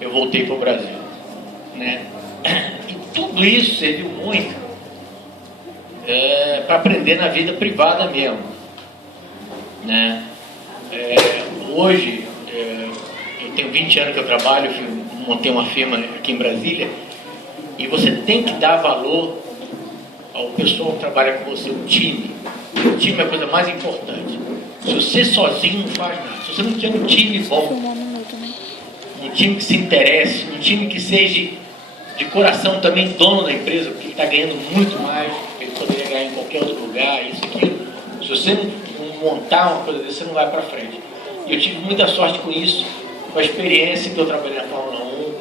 eu voltei para o Brasil, né? E tudo isso serviu muito para aprender na vida privada mesmo, né? Hoje, eu tenho 20 anos que eu trabalho, montei uma firma aqui em Brasília, e você tem que dar valor ao pessoal que trabalha com você, o time. O time é a coisa mais importante. Se você sozinho não faz nada, se você não tiver um time bom, um time que se interesse, um time que seja de coração também dono da empresa, porque ele está ganhando muito mais, ele poderia ganhar em qualquer outro lugar, isso e aquilo. Se você não montar uma coisa dessa, você não vai para frente. E eu tive muita sorte com isso, com a experiência que eu trabalhei na Fórmula 1,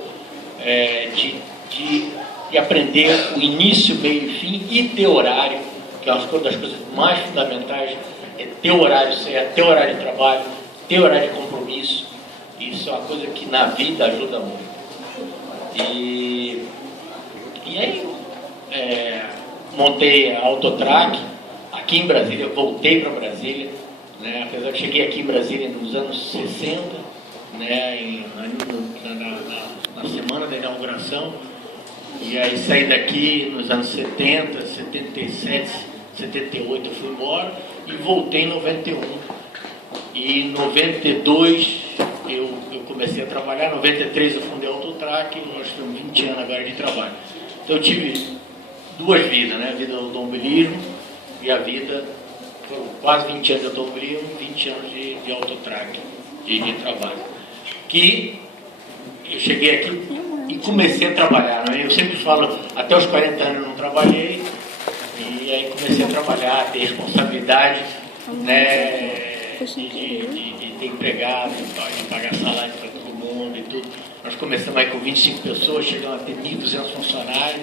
de aprender o início, meio e fim, e ter horário, que é uma das coisas mais fundamentais, é ter horário certo, ter horário de trabalho, ter horário de compromisso. Isso é uma coisa que na vida ajuda muito. E aí, montei a Autotrac aqui em Brasília, voltei para Brasília, né? Apesar que cheguei aqui em Brasília nos anos 60, né? Na semana da inauguração, e aí saí daqui nos anos 70, 77, 78 eu fui embora e voltei em 91. E em 92 eu comecei a trabalhar, em 93 eu fundei a Autotrac, e nós temos 20 anos agora de trabalho. Então eu tive duas vidas, né? A vida do automobilismo e a vida, foram quase 20 anos de automobilismo, 20 anos de Autotrac, de trabalho. Que eu cheguei aqui e comecei a trabalhar, né? Eu sempre falo, até os 40 anos eu não trabalhei, e aí comecei a trabalhar, a ter responsabilidade, né? De ter empregado, de pagar salário para todo mundo e tudo. Nós começamos aí com 25 pessoas, chegamos a ter 1.200 funcionários.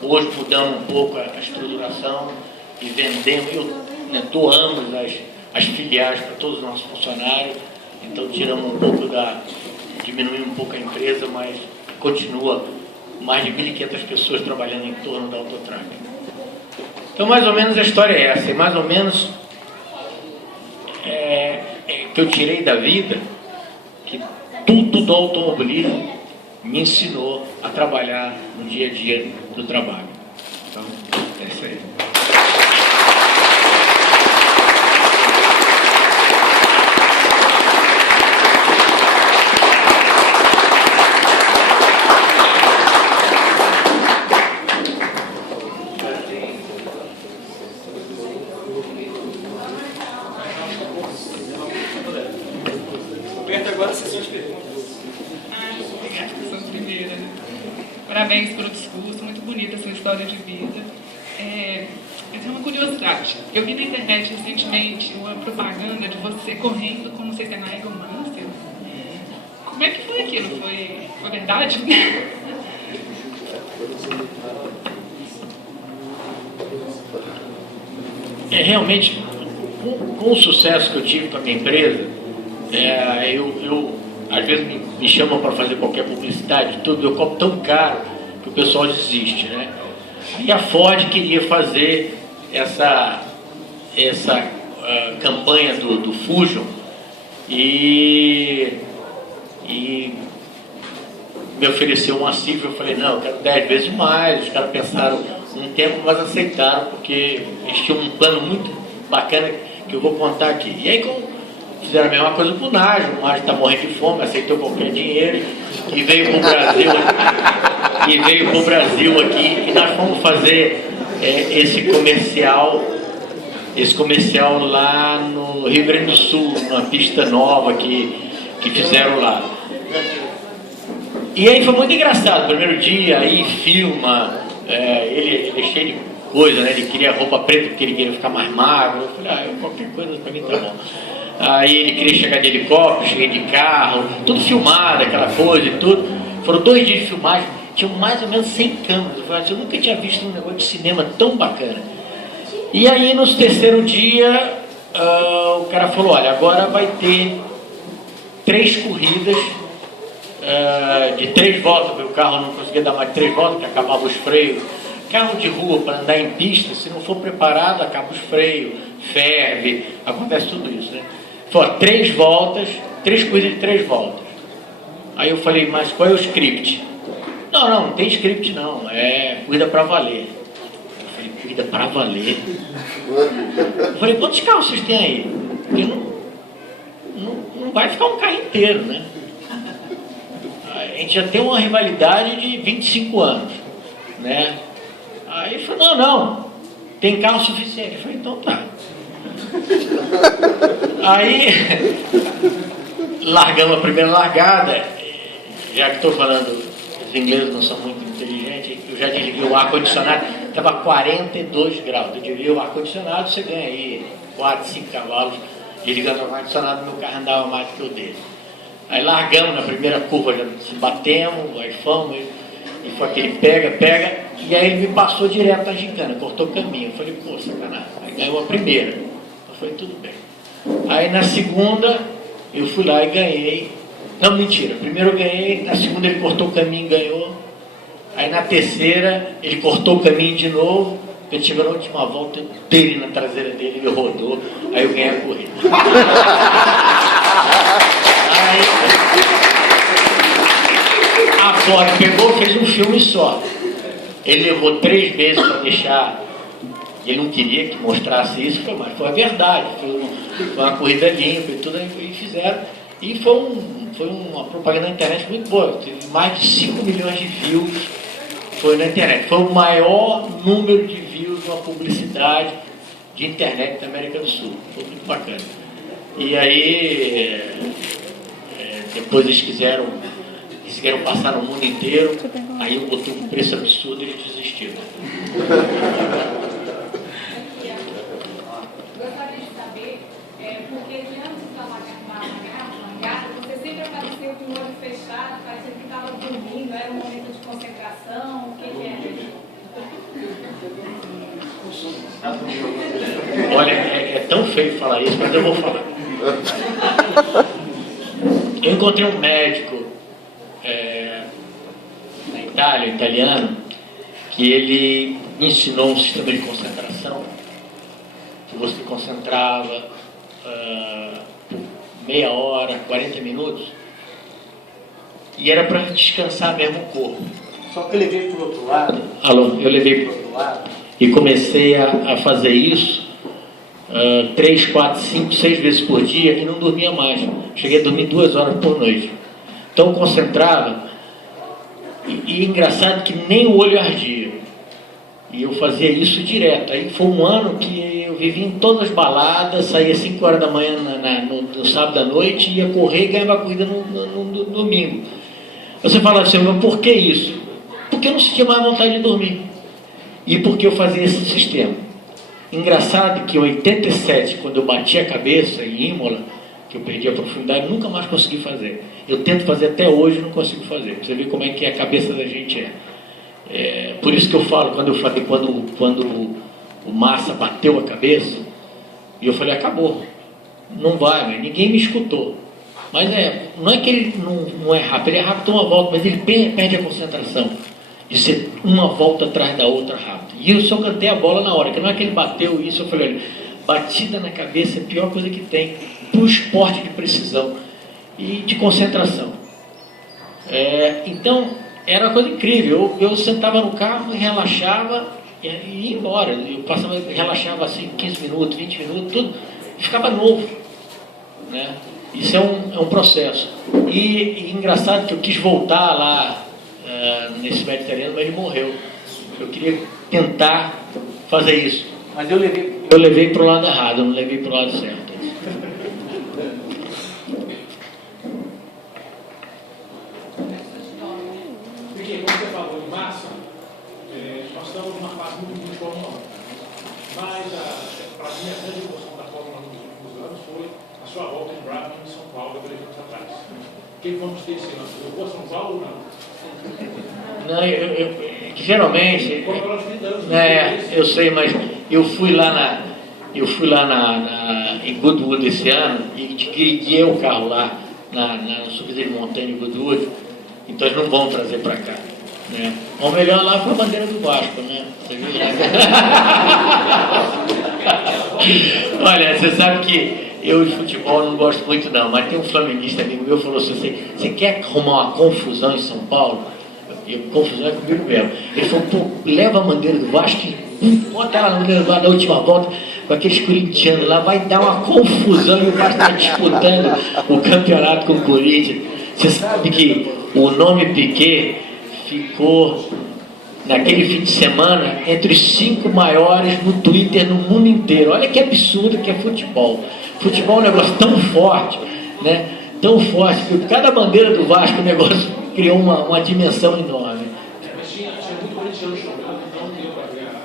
Hoje mudamos um pouco a estruturação e vendemos, doamos as filiais para todos os nossos funcionários. Então tiramos um pouco diminuímos um pouco a empresa, mas continua mais de 1.500 pessoas trabalhando em torno da Autotrac. Então mais ou menos a história é essa, e mais ou menos que eu tirei da vida, que tudo do automobilismo me ensinou a trabalhar no dia a dia do trabalho. Então, é isso aí. Parabéns pelo discurso, muito bonita a sua história de vida. Eu tenho uma curiosidade. Eu vi na internet recentemente uma propaganda de você correndo como você tem na Ego Master. Como é que foi aquilo? Foi verdade? Realmente, com o sucesso que eu tive com a minha empresa, às vezes me chamam para fazer qualquer publicidade, tudo, eu cobro tão caro que o pessoal desiste, né? E a Ford queria fazer essa campanha do Fusion e me ofereceu uma cifra. Eu falei, não, eu quero 10 vezes mais. Os caras pensaram um tempo, mas aceitaram, porque eles tinham um plano muito bacana que eu vou contar aqui. E aí, como fizeram a mesma coisa pro Nágio. O Nágio está morrendo de fome, aceitou qualquer dinheiro e veio para o Brasil aqui. E nós fomos fazer esse comercial lá no Rio Grande do Sul, numa pista nova que fizeram lá. E aí foi muito engraçado. Primeiro dia, aí filma, ele é cheio de coisa, né? Ele queria roupa preta porque ele queria ficar mais magro. Eu falei, qualquer coisa para mim tá bom. Aí ele queria chegar de helicóptero, cheguei de carro, tudo filmado, aquela coisa e tudo. Foram 2 dias de filmagem, tinham mais ou menos 100 câmeras. Eu falei, eu nunca tinha visto um negócio de cinema tão bacana. E aí, no terceiro dia, o cara falou, olha, agora vai ter 3 corridas de 3 voltas, porque o carro não conseguia dar mais de 3 voltas, porque acabava os freios. Carro de rua, para andar em pista, se não for preparado, acaba os freios, ferve, acontece tudo isso, né? Foi 3 voltas, 3 corridas de 3 voltas. Aí eu falei, mas qual é o script? Não tem script não, é cuida pra valer. Eu falei, cuida pra valer? Eu falei, quantos carros vocês têm aí? Porque não vai ficar um carro inteiro, né? A gente já tem uma rivalidade de 25 anos, né? Aí ele falou, não, tem carro suficiente. Eu falei, então tá. Aí largamos a primeira largada. Já que estou falando, os ingleses não são muito inteligentes, eu já desliguei o ar-condicionado, estava 42 graus. Eu desliguei o ar-condicionado, você ganha aí 4, 5 cavalos. Desligando o ar-condicionado, meu carro andava mais do que o dele. Aí largamos na primeira curva, já se batemos, aí fomos, e foi aquele pega, e aí ele me passou direto na gincana, cortou o caminho. Eu falei, pô, sacanagem. Aí ganhou a primeira. Eu falei, tudo bem. Aí na segunda, eu fui lá e ganhei. Não, mentira. Primeiro eu ganhei, na segunda ele cortou o caminho e ganhou. Aí na terceira, ele cortou o caminho de novo. Ele chegou na última volta, eu dei na traseira dele, ele rodou. Aí eu ganhei a corrida. Aí a Ford pegou e fez um filme só. Ele levou 3 meses para deixar. Ele não queria que mostrasse isso, mas foi a verdade. Foi uma corrida limpa e tudo, e fizeram. E foi uma propaganda na internet muito boa. Teve mais de 5 milhões de views. Foi na internet. Foi o maior número de views de uma publicidade de internet da América do Sul. Foi muito bacana. E aí, depois eles quiseram passar no mundo inteiro. Aí eu botei um preço absurdo e eles desistiram. Gostaria de saber, porque diante da lagarta, você sempre apareceu com o olho fechado, parecia que estava dormindo, era um momento de concentração, o que era? Olha, é tão feio falar isso, mas eu vou falar. Eu encontrei um médico na Itália, italiano, que ele me ensinou um sistema de concentração, que você concentrava por meia hora, 40 minutos, e era para descansar mesmo o corpo. Só que eu levei para o outro lado, eu levei para o outro lado e comecei a fazer isso 3, 4, 5, 6 vezes por dia e não dormia mais. Cheguei a dormir 2 horas por noite. Então eu concentrava e engraçado que nem o olho ardia. E eu fazia isso direto. Aí foi um ano que eu vivia em todas as baladas, saía às 5 horas da manhã no sábado à noite, ia correr e ganhava a corrida no domingo. Você fala assim, mas por que isso? Porque eu não sentia mais vontade de dormir. E porque eu fazia esse sistema. Engraçado que em 87, quando eu bati a cabeça em Imola, que eu perdi a profundidade, nunca mais consegui fazer. Eu tento fazer até hoje e não consigo fazer. Você vê como é que a cabeça da gente é. Por isso que eu falo, quando o Massa bateu a cabeça, e eu falei, acabou. Não vai, mas ninguém me escutou. Mas não é que ele não é rápido, ele é rápido uma volta, mas ele perde a concentração de ser uma volta atrás da outra rápido. E eu só cantei a bola na hora, que não é que ele bateu isso, eu falei, olha, batida na cabeça é a pior coisa que tem para o esporte de precisão e de concentração. Então, era uma coisa incrível. Eu sentava no carro e relaxava e ia embora. Eu relaxava assim 15 minutos, 20 minutos, tudo, e ficava novo, né? Isso é um processo. E engraçado que eu quis voltar lá nesse médico italiano, mas ele morreu. Eu queria tentar fazer isso, mas eu levei para o lado errado, eu não levei para o lado certo. Como você falou de massa, nós estamos numa fase muito de Fórmula 1. Mas, para mim, a grande emoção da Fórmula 1 nos últimos anos foi a sua volta em Brabham, em São Paulo, há 3 anos atrás. Quem vamos ter esse ano? Eu vou a São Paulo ou não? Não, geralmente, eu sei, mas eu fui lá em Goodwood esse ano e guiei o carro lá na subida de montanha de Goodwood, então eles não vão trazer para cá, né? O melhor lá foi a bandeira do Vasco, né? Você viu lá? Olha, você sabe que Eu de futebol não gosto muito não, mas tem um flamenguista amigo meu que falou assim, você quer arrumar uma confusão em São Paulo? Confusão é comigo mesmo. Ele falou, pô, leva a bandeira do Vasco, bota ela na bandeira do Vasco na última volta, com aqueles corintianos lá, vai dar uma confusão e o Vasco está disputando o campeonato com o Corinthians. Você sabe que o nome Piquet ficou, naquele fim de semana, entre os 5 maiores no Twitter no mundo inteiro. Olha que absurdo que é futebol. Futebol é um negócio tão forte, né? Tão forte, que cada bandeira do Vasco, o negócio criou uma dimensão enorme. Mas tinha muito corintiano jogando, então não deu para ganhar.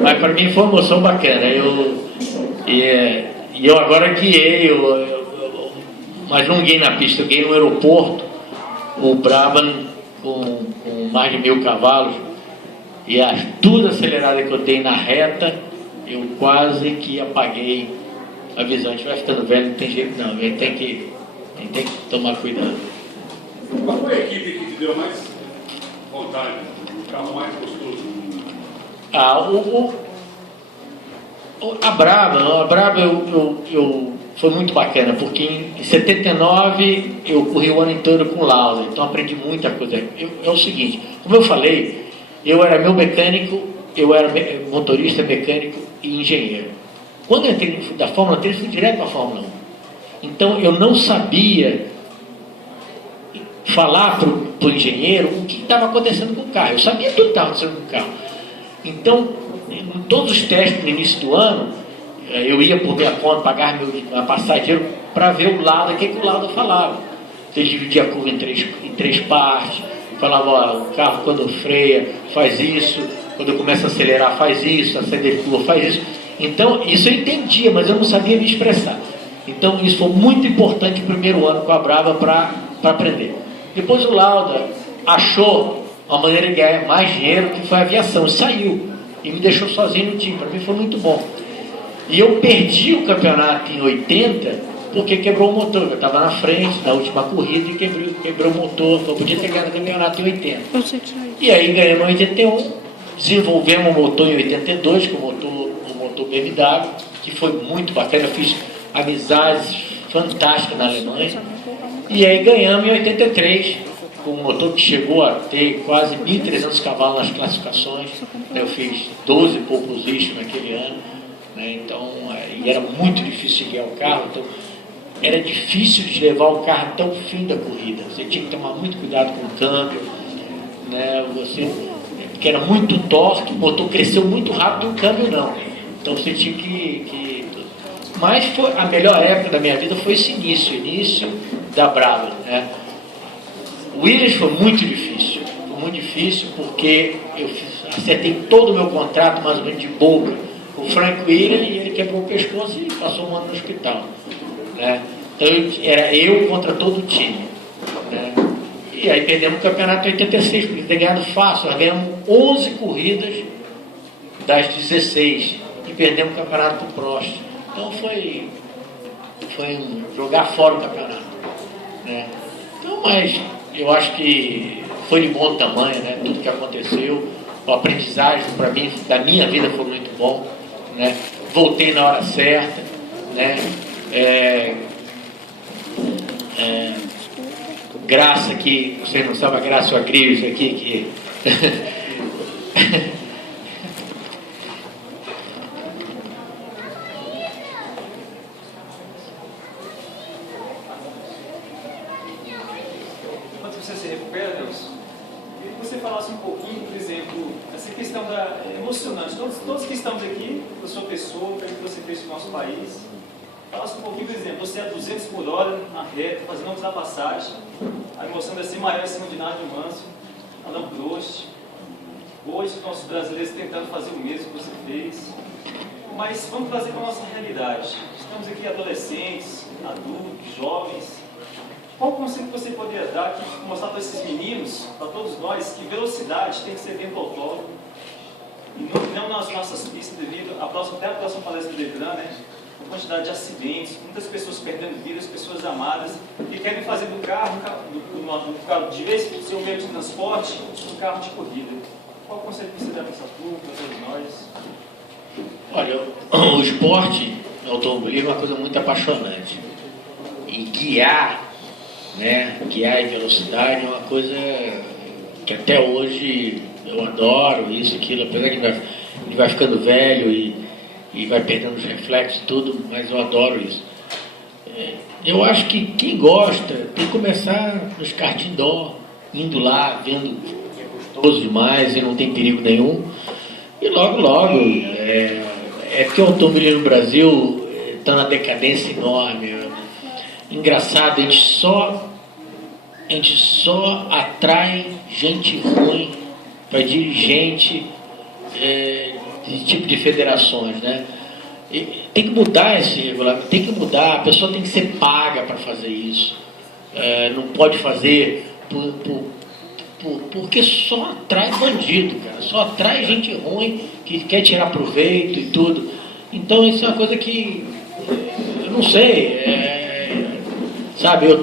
Mas para mim foi uma emoção bacana. Eu agora guiei, mas não guiei na pista, eu guiei no aeroporto, o Brabham com mais de 1000 cavalos, e a tudo acelerada que eu dei na reta, eu quase que apaguei a visão. A gente vai ficando velho, não tem jeito não, a gente tem que tomar cuidado. Qual foi a equipe que te deu mais vontade, o carro mais gostoso? A Brabham foi muito bacana, porque em 79 eu corri o ano inteiro com Lauda, então aprendi muita coisa. É o seguinte, como eu falei, eu era motorista, mecânico e engenheiro. Quando eu entrei da Fórmula 3, fui direto para a Fórmula 1. Então eu não sabia falar para o engenheiro o que estava acontecendo com o carro. Eu sabia tudo que estava acontecendo com o carro. Então, em todos os testes no início do ano, eu ia por minha conta, pagar minha passagem para ver o Lauda, o que o Lauda falava. Ele dividia a curva em três partes, falava, ó, o carro quando freia faz isso, quando começa a acelerar faz isso, a saída de curva faz isso. Então, isso eu entendia, mas eu não sabia me expressar. Então, isso foi muito importante no primeiro ano com a Brabham para aprender. Depois o Lauda achou uma maneira de ganhar mais dinheiro, que foi a aviação, saiu e me deixou sozinho no time. Para mim foi muito bom. E eu perdi o campeonato em 80 porque quebrou o motor. Eu estava na frente na última corrida e quebrou o motor. Eu podia ter ganhado o campeonato em 80. E aí ganhamos em 81, desenvolvemos o motor em 82 com o motor BMW, que foi muito bacana. Eu fiz amizades fantásticas na Alemanha. E aí ganhamos em 83 com um motor que chegou a ter quase 1.300 cavalos nas classificações. Eu fiz 12 pole position naquele ano, né? Então, e era muito difícil de guiar o carro, então era difícil de levar o carro até o fim da corrida. Você tinha que tomar muito cuidado com o câmbio, né? Porque era muito torque, o motor cresceu muito rápido, o câmbio não. Então você tinha que... Mas a melhor época da minha vida foi esse início da Brabham, né? O Williams foi muito difícil porque eu acertei todo o meu contrato mais ou menos de boca com o Frank Williams e ele quebrou o pescoço e passou um ano no hospital, né? Então era eu contra todo o time, né? E aí perdemos o campeonato em 86, porque ter ganhado fácil. Nós ganhamos 11 corridas das 16 e perdemos o campeonato para o Prost. Então foi jogar fora o campeonato, né? Então, mas eu acho que foi de bom tamanho, né? Tudo que aconteceu, a aprendizagem para mim, da minha vida, foi muito bom, né? Voltei na hora certa, né? Graça que, vocês não sabem a Graça ou a Cris aqui, que Enquanto você se recupera, Deus, queria que você falasse um pouquinho, por exemplo, essa questão emocionante. Todos que estamos aqui, da sua pessoa, o que você fez com o nosso país. Falasse um pouquinho, por exemplo, você a 200 por hora na reta, fazendo uma ultrapassagem, a emoção deve ser maior em cima de Nigel Mansell, Alain Prost. Hoje, os nossos brasileiros tentando fazer o mesmo que você fez. Mas vamos trazer para a nossa realidade. Estamos aqui adolescentes, adultos, jovens. Qual conselho que você poderia dar que mostrar para esses meninos, para todos nós, que velocidade tem que ser dentro do autódromo e não nas nossas pistas, devido até a próxima palestra do Detran, né? A quantidade de acidentes, muitas pessoas perdendo vidas, pessoas amadas, que querem fazer do carro, de vez em ser um meio de transporte, um carro de corrida. Qual o conselho que você dá para essa turma, para todos nós? Olha, o esporte, o automobilismo é uma coisa muito apaixonante. E guiar, né? Guiar em velocidade é uma coisa que até hoje eu adoro, isso, aquilo, apesar que a gente vai ficando velho e vai perdendo os reflexos e tudo, mas eu adoro isso. Eu acho que quem gosta tem que começar nos kart indoor, indo lá, vendo que é gostoso demais e não tem perigo nenhum. E logo, que o automobilismo no Brasil está na decadência enorme. Engraçado, a gente só atrai gente ruim para dirigente de tipo de federações, né? E tem que mudar esse regulamento, tem que mudar, a pessoa tem que ser paga para fazer isso. Não pode fazer porque só atrai bandido, cara, só atrai gente ruim que quer tirar proveito e tudo. Então isso é uma coisa que eu não sei, sabe, eu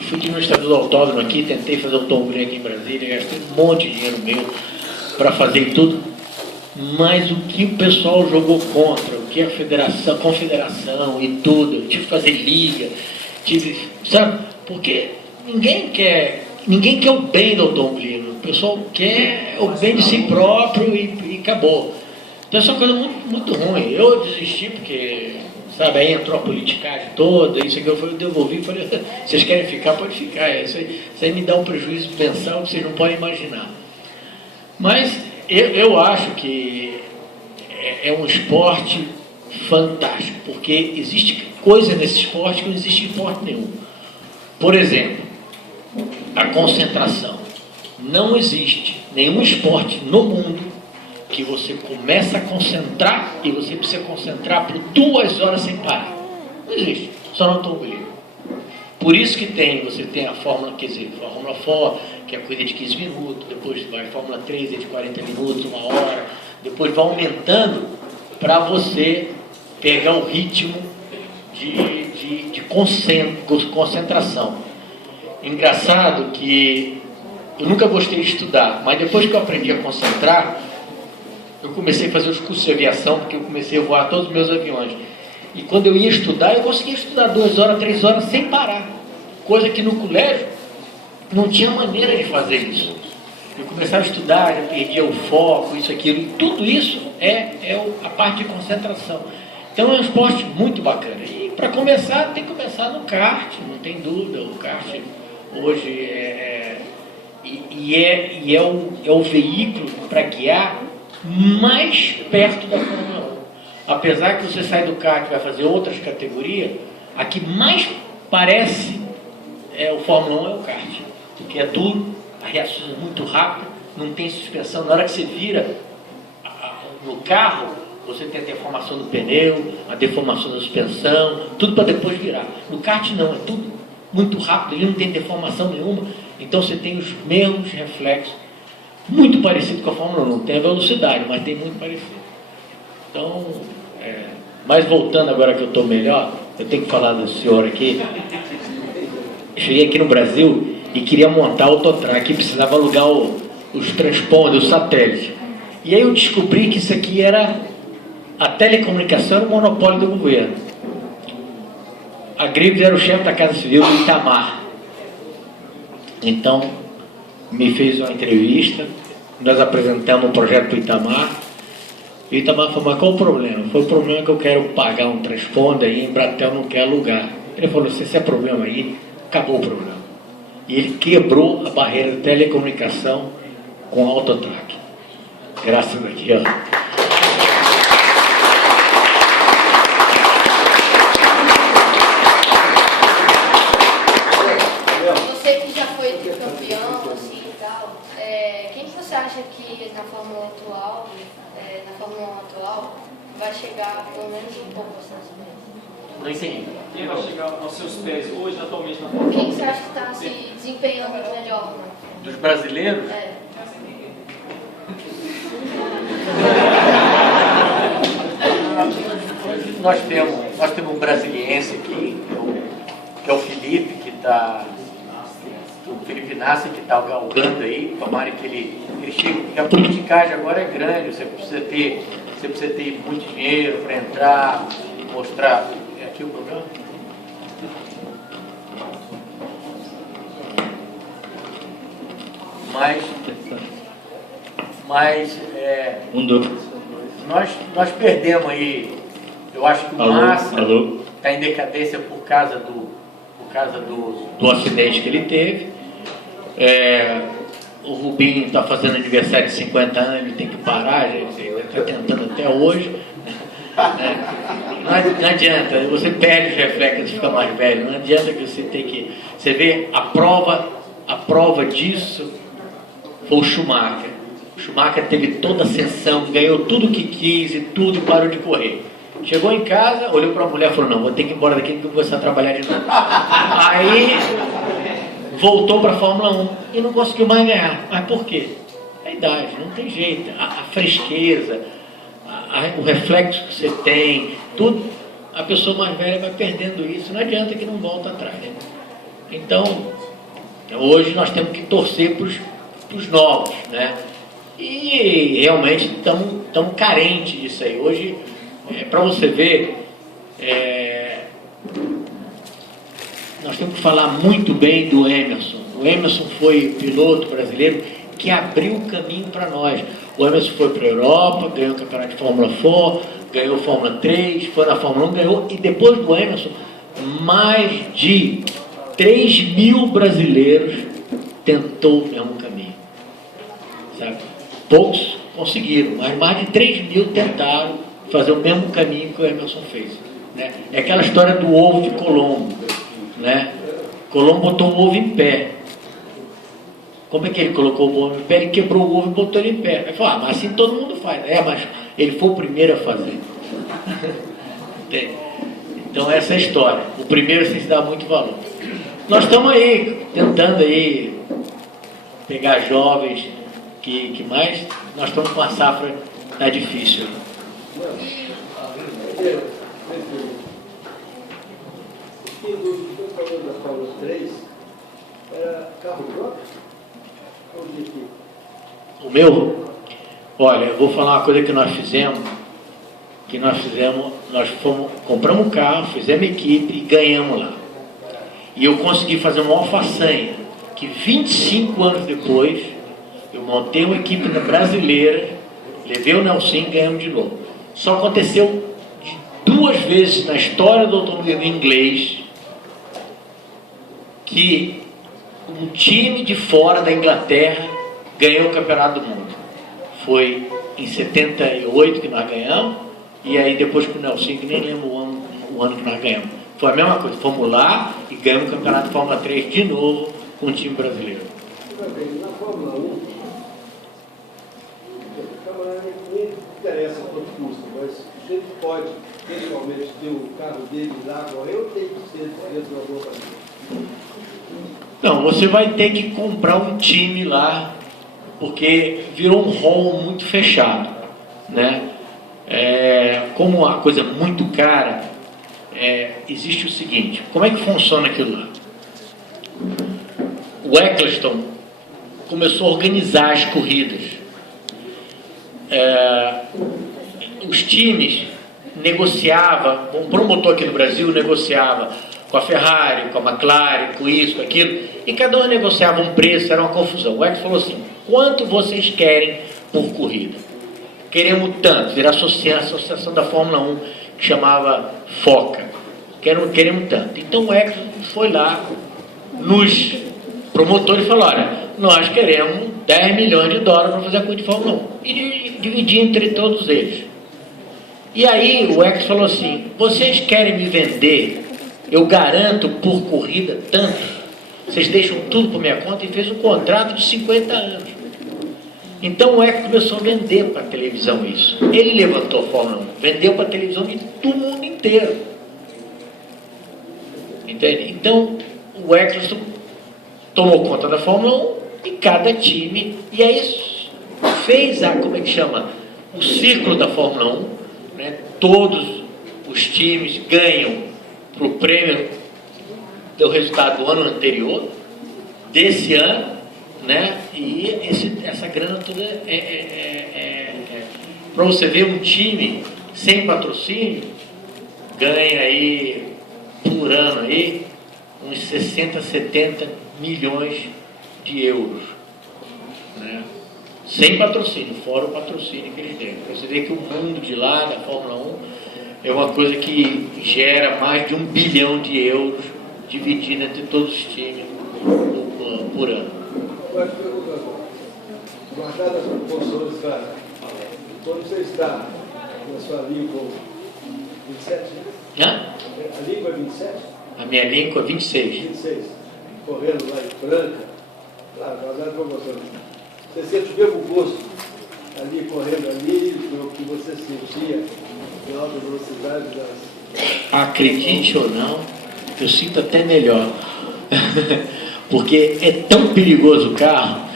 fui aqui no Estatuto Autódromo aqui, tentei fazer um tombo aqui em Brasília, gastei um monte de dinheiro meu para fazer tudo, mas o que o pessoal jogou contra, o que a confederação e tudo, eu tive que fazer liga, sabe, porque ninguém quer o bem do automobilismo, o pessoal quer o bem de si próprio e acabou. Então isso é uma coisa muito, muito ruim. Eu desisti porque, sabe, aí entrou a politicagem toda, isso aqui eu devolvi e falei, vocês querem ficar, pode ficar. Isso aí me dá um prejuízo mensal que vocês não podem imaginar. Mas eu acho que é um esporte fantástico, porque existe coisa nesse esporte que não existe em esporte nenhum. Por exemplo, a concentração. Não existe nenhum esporte no mundo que você começa a concentrar e você precisa concentrar por 2 horas sem parar. Não existe, só no automobilismo. Por isso que você tem a Fórmula, quer dizer, a Fórmula 4, que é a corrida de 15 minutos, depois vai a Fórmula 3, é de 40 minutos, 1 hora, depois vai aumentando para você pegar o ritmo de concentração. Engraçado que eu nunca gostei de estudar, mas depois que eu aprendi a concentrar, eu comecei a fazer os cursos de aviação, porque eu comecei a voar todos os meus aviões. E quando eu ia estudar, eu conseguia estudar 2 horas, 3 horas sem parar. Coisa que no colégio não tinha maneira de fazer isso. Eu começava a estudar, eu perdia o foco, isso, aquilo. E tudo isso é a parte de concentração. Então é um esporte muito bacana. E para começar, tem que começar no kart, não tem dúvida. O kart hoje é o veículo para guiar mais perto da Fórmula 1. Apesar que você sai do kart e vai fazer outras categorias, a que mais parece o Fórmula 1 é o kart, porque é duro, a reação é muito rápida, não tem suspensão. Na hora que você vira no carro, você tem a deformação do pneu, a deformação da suspensão, tudo para depois virar. No kart não, é tudo muito rápido, ele não tem deformação nenhuma, então você tem os mesmos reflexos, muito parecido com a Fórmula 1, não tem a velocidade, mas tem muito parecido. Então, mas voltando agora que eu estou melhor, eu tenho que falar do senhor aqui. Eu cheguei aqui no Brasil e queria montar o Autotrack, precisava alugar os transponders, o satélite. E aí eu descobri que isso aqui a telecomunicação era um monopólio do governo. A Grives era o chefe da Casa Civil do Itamar. Então, me fez uma entrevista, nós apresentamos um projeto para o Itamar. E o Itamar falou, mas qual o problema? Foi o problema que eu quero pagar um transponder e a Embratel não quer alugar. Ele falou, se esse é problema aí, acabou o problema. E ele quebrou a barreira de telecomunicação com o Autotrack. Graças a Deus. Você que já foi campeão assim, e tal, quem que você acha que na Fórmula 1 atual vai chegar pelo menos um pouco aos pés? Não entendi. Quem vai chegar aos seus pés hoje, atualmente, na Fórmula 1? Quem que você acha que está se desempenhando melhor? Dos brasileiros? Nós temos um brasiliense aqui, que é o Felipe, que está. O Felipe Nassi, que está galgando aí, tomara que ele chegue. A politicagem agora é grande, você precisa ter você precisa ter muito dinheiro para entrar e mostrar. É aqui o problema? Mas nós perdemos aí. Eu acho que o Massa está em decadência por causa do acidente que ele teve. O Rubinho está fazendo aniversário de 50 anos, ele tem que parar, ele está tentando até hoje. Não adianta, você perde os reflexos, fica mais velho. Não adianta que você tem que. Você vê a prova disso foi o Schumacher. O Schumacher teve toda a ascensão, ganhou tudo o que quis e tudo, e parou de correr. Chegou em casa, olhou para a mulher e falou: não, vou ter que ir embora daqui porque eu vou começar a trabalhar de novo. Aí voltou para a Fórmula 1 e não conseguiu mais ganhar. Mas por quê? A idade, não tem jeito. A fresqueza, o reflexo que você tem, tudo, a pessoa mais velha vai perdendo isso. Não adianta que não volta atrás. Então, hoje nós temos que torcer para os novos, né? E realmente estamos carentes disso aí. Hoje, para você ver, nós temos que falar muito bem do Emerson. O Emerson foi piloto brasileiro que abriu o caminho para nós. O Emerson foi para a Europa, ganhou o campeonato de Fórmula 4, ganhou Fórmula 3, foi na Fórmula 1, ganhou. E depois do Emerson, mais de 3.000 brasileiros tentou o mesmo caminho. Sabe? Poucos conseguiram, mas mais de 3.000 tentaram fazer o mesmo caminho que o Emerson fez. Né? É aquela história do ovo de Colombo. Né? Colombo botou o ovo em pé. Como é que ele colocou o ovo em pé? Ele quebrou o ovo e botou ele em pé. Ele falou: mas assim todo mundo faz. Mas ele foi o primeiro a fazer. Então essa é a história. O primeiro sem se dar muito valor. Nós estamos aí tentando aí pegar jovens que mais. Nós estamos com a safra, está difícil. Da Fórmula 3 era carro próprio? O meu? Olha, eu vou falar uma coisa que nós fizemos. Nós compramos um carro, fizemos equipe e ganhamos lá. E eu consegui fazer uma façanha, que 25 anos depois, eu montei uma equipe brasileira, levei o Nelson e ganhamos de novo. Só aconteceu 2 vezes na história do automobilismo inglês que um time de fora da Inglaterra ganhou o campeonato do mundo. Foi em 78 que nós ganhamos, e aí depois com o Nelson, que nem lembro o ano que nós ganhamos. Foi a mesma coisa, fomos lá e ganhamos o campeonato de Fórmula 3 de novo com o time brasileiro. Na Fórmula 1, o camarada não interessa quanto custa, mas se ele pode, pessoalmente, ter o carro dele lá, eu tenho que ser dentro da boa família. Não, você vai ter que comprar um time lá, porque virou um hall muito fechado, né? Como uma coisa muito cara, existe o seguinte: como é que funciona aquilo lá? O Eccleston começou a organizar as corridas. Os times negociavam, um promotor aqui no Brasil negociava com a Ferrari, com a McLaren, com isso, com aquilo, e cada um negociava um preço, era uma confusão. O Eccleston falou assim: quanto vocês querem por corrida? Queremos tanto. Era a associação da Fórmula 1, que chamava FOCA. Queremos tanto. Então o Eccleston foi lá nos promotores e falou: olha, nós queremos 10 milhões de dólares para fazer a corrida de Fórmula 1. E dividir entre todos eles. E aí o Eccleston falou assim: vocês querem me vender? Eu garanto por corrida tanto. Vocês deixam tudo por minha conta, e fez um contrato de 50 anos. Então o Eccleston começou a vender para a televisão isso. Ele levantou a Fórmula 1, vendeu para a televisão do mundo inteiro. Entende? Então o Eccleston tomou conta da Fórmula 1 e cada time, e aí fez como é que chama? O círculo da Fórmula 1, né? Todos os times ganham para o prêmio do resultado do ano anterior, desse ano, né? E essa grana toda Para você ver, um time sem patrocínio ganha aí, por ano aí, uns 60, 70 milhões de euros, né? Sem patrocínio, fora o patrocínio que eles têm. Você vê que o mundo de lá, da Fórmula 1, é uma coisa que gera mais de 1 bilhão de euros dividido entre todos os times por ano. Guardadas as proporções, cara, quando você está na sua língua 27, Hã? a língua é 27? A minha língua é 26. 26, correndo lá em Franca, claro, guardadas as proporções. Você sente o mesmo gosto ali, correndo ali, do que você sentia em alta velocidade das... Acredite ou não, eu sinto até melhor. Porque é tão perigoso o carro,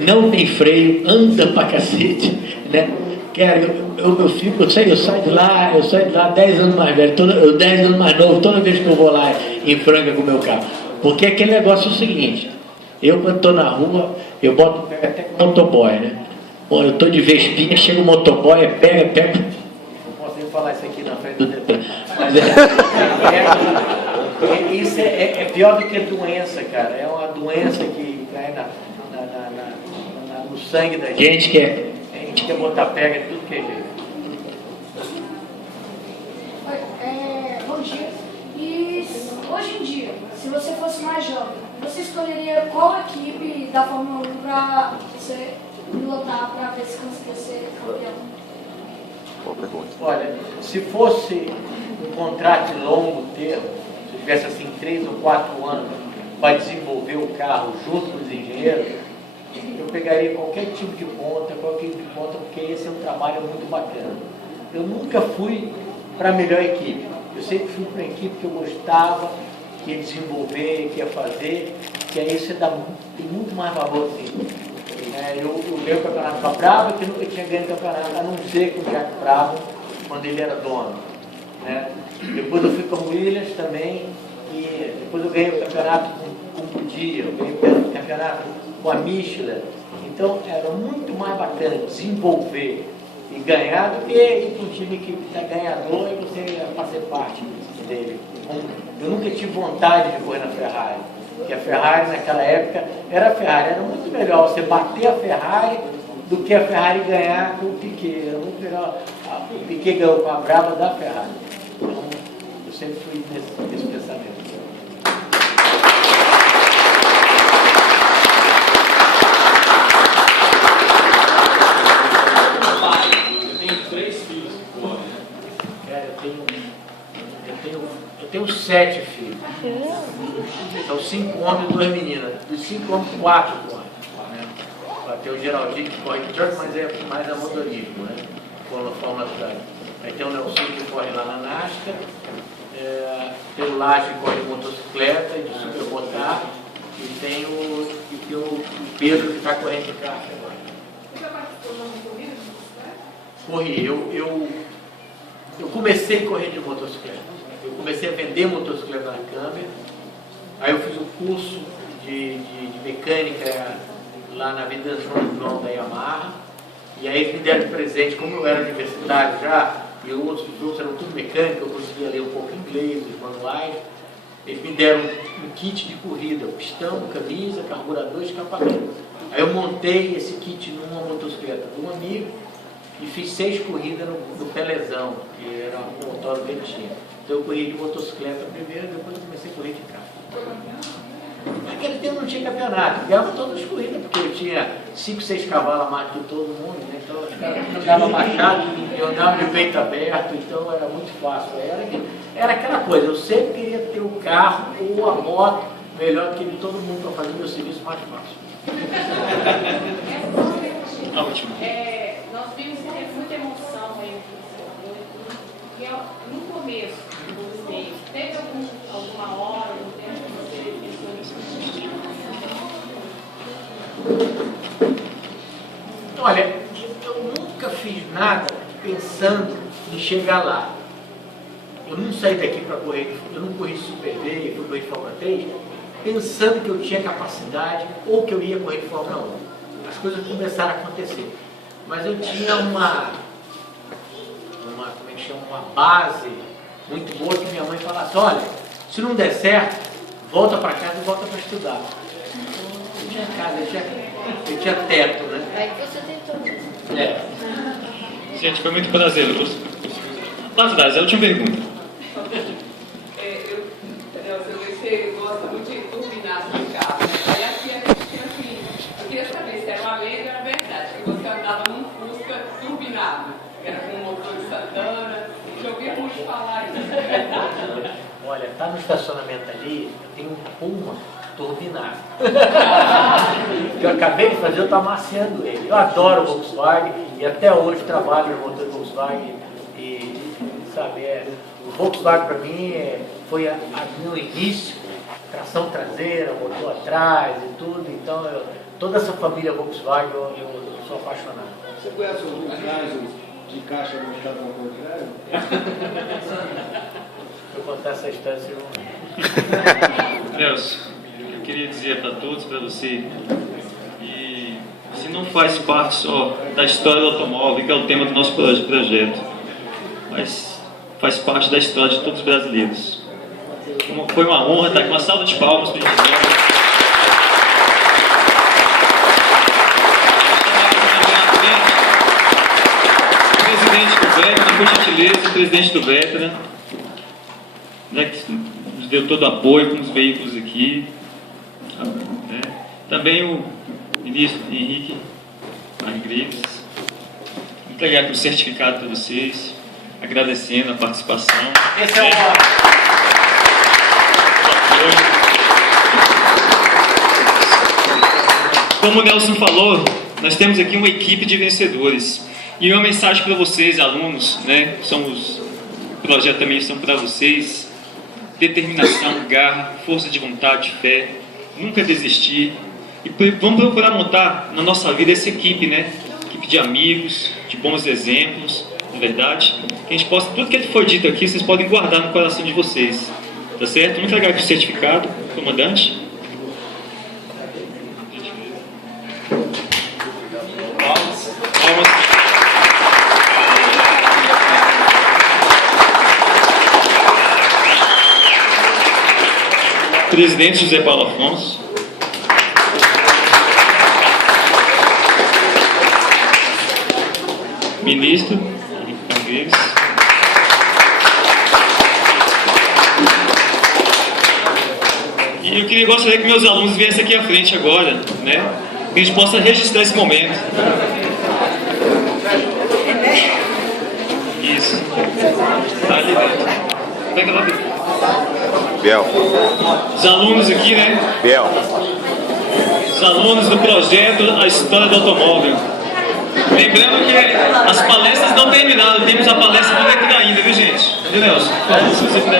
não tem freio, anda pra cacete, né? Cara, eu saio de lá 10 anos mais velho, 10 anos mais novo, toda vez que eu vou lá em Franca com o meu carro. Porque aquele negócio é o seguinte, eu quando estou na rua, eu boto até com motoboy, né? Bom, eu estou de Vespinha, chega o motoboy, pega. Não posso nem falar isso aqui na frente do detalhe. Mas isso é pior do que doença, cara. É uma doença que cai no sangue da gente, que a gente quer botar pega de tudo que é jeito. Bom dia. E hoje em dia, se você fosse mais jovem, você escolheria qual equipe da Fórmula 1 para você pilotar para ver se conseguia ser campeão? Boa pergunta. Olha, se fosse um contrato de longo termo, se tivesse assim 3 ou 4 anos para desenvolver o carro junto com os engenheiros, eu pegaria qualquer tipo de ponta, porque esse é um trabalho muito bacana. Eu nunca fui para a melhor equipe. Eu sempre fui para a equipe que eu gostava, que ia desenvolver, que ia fazer, que aí você tem muito mais valor assim. Eu ganhei o campeonato com a Brava, que nunca tinha ganho o campeonato, a não ser com o Jack Bravo, quando ele era dono. Né? Depois eu fui com o Williams também, e depois eu ganhei o campeonato com o Dia, eu ganhei o campeonato com a Michelin. Então era muito mais bacana desenvolver e ganhar do que ir para um time que é ganhador e você fazer parte dele. Eu nunca tive vontade de correr na Ferrari, porque a Ferrari naquela época era muito melhor você bater a Ferrari do que a Ferrari ganhar com o Piquet. Era muito melhor. O Piquet ganhou com a Brava da Ferrari. Então eu sempre fui nesse pensamento. Eu tenho 7 filhos. São 5 homens e 2 meninas. Dos 5 homens, 4 correm. Né? Tem o Geraldinho que corre de truck, mas é mais a motorismo, né? Fórmula truck. Aí tem o Nelson que corre lá na NASCAR. Tem o Laje que corre de motocicleta e de supermotar. E tem o Pedro que está correndo de carro agora. Você já participou de uma corrida de motocicleta? Corri. Eu comecei a correr de motocicleta. Eu comecei a vender motocicleta na câmera. Aí eu fiz o curso de mecânica lá na Avenida São João da Yamaha. E aí eles me deram de presente, como eu era universitário já, e os outros eram tudo mecânico, eu conseguia ler um pouco inglês, os manuais. Eles me deram um kit de corrida, pistão, camisa, carburador e escapamento. Aí eu montei esse kit numa motocicleta de um amigo e fiz 6 corridas no Pelezão, que era o motor que ele tinha. Então eu corri de motocicleta primeiro, depois eu comecei a correr de carro. Naquele tempo não tinha campeonato, ganhava todas as corridas, porque eu tinha 5, 6 cavalos a mais que todo mundo, né? Então os caras jogavam machado, eu andava de peito aberto, então era muito fácil. Era aquela coisa, eu sempre queria ter o carro ou a moto melhor que todo mundo para fazer o meu serviço mais fácil. Ótimo. Nós vimos que teve muita emoção aí no começo do meio. Teve alguma hora, algum tempo que você pensou nisso? Olha, eu nunca fiz nada pensando em chegar lá. Eu não saí daqui para correr, eu não corri de Super V, fui correr de Fórmula 3, pensando que eu tinha capacidade ou que eu ia correr de Fórmula 1. As coisas começaram a acontecer. mas eu tinha uma como é que chama, uma base muito boa que minha mãe falasse, olha, se não der certo, volta para casa e volta para estudar. Eu tinha casa, eu tinha teto, né? Aí você tentou. É. Gente, foi muito prazeroso. Lavidade, a última pergunta. Você gosta muito de turbinar seu carro. Aí aqui a gente tinha assim, eu queria saber se era uma lenda ou era verdade, que você andava num Fusca turbinado, que era com um motor de Santana, eu ouvia muito falar isso, é verdade? Olha, tá no estacionamento ali, tem um Puma turbinado. Que eu acabei de fazer, eu tô amaciando ele. Eu adoro o Volkswagen e até hoje trabalho no motor Volkswagen e sabe, o Volkswagen para mim foi no início, tração traseira, motor atrás e tudo, então toda essa família Volkswagen eu sou apaixonado. Você conhece algum caso de caixa mostrada ao contrário? Se eu contar essa história, você não... Nelson, eu queria dizer para todos, para você, que você não faz parte só da história do automóvel, que é o tema do nosso projeto, mas faz parte da história de todos os brasileiros. Foi uma honra estar aqui, uma salva de palmas para a gente. Presidente do Vectra, por gentileza, o presidente do Vectra, né, que nos deu todo o apoio com os veículos aqui. Né. Também o ministro Henrique Margrives. Entregar aqui o certificado para vocês, agradecendo a participação. Esse é o... Como o Nelson falou, nós temos aqui uma equipe de vencedores. E uma mensagem para vocês, alunos, né? O projeto também são para vocês. Determinação, garra, força de vontade, fé, nunca desistir. E vamos procurar montar na nossa vida essa equipe, né? Equipe de amigos, de bons exemplos, na verdade. Que a gente possa, tudo que foi dito aqui, vocês podem guardar no coração de vocês. Tá certo? Vamos entregar aqui o certificado, comandante. Palmas. Presidente José Paulo Afonso. Ministro Henrique Margrives. E eu gostaria que meus alunos viessem aqui à frente agora, né? Que a gente possa registrar esse momento. Isso. Tá ali dentro. Pega lá dentro. Biel. Os alunos aqui, né? Biel. Os alunos do projeto A História do Automóvel. Lembrando que as palestras não terminaram, temos a palestra por aqui ainda, viu gente? Entendeu, Nelson? Se você puder